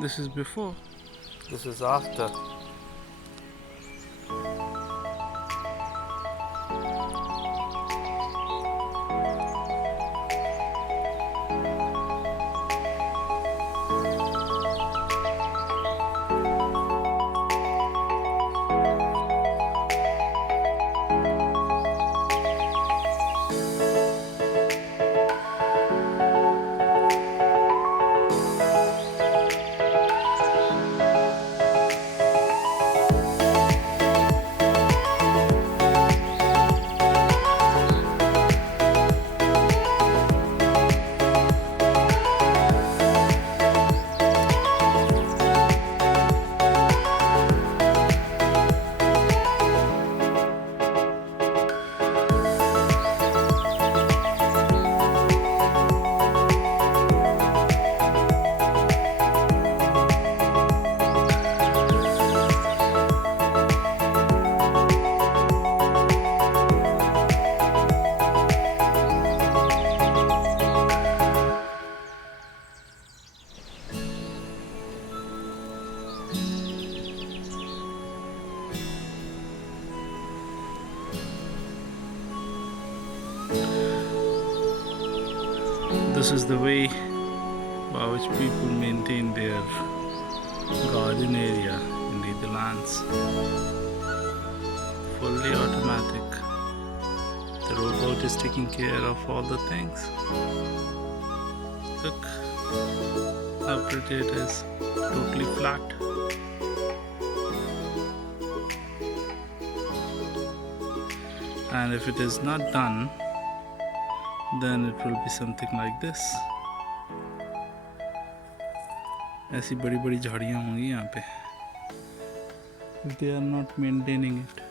This is before. This is after. This is the way by which people maintain their garden area in Netherlands. Fully automatic. The robot is taking care of all the things. Look how pretty it is. Totally flat. And if it is not done, then it will be something like this. ऐसी बड़ी बड़ी झाड़ियाँ होंगी यहाँ पे. They are not maintaining it.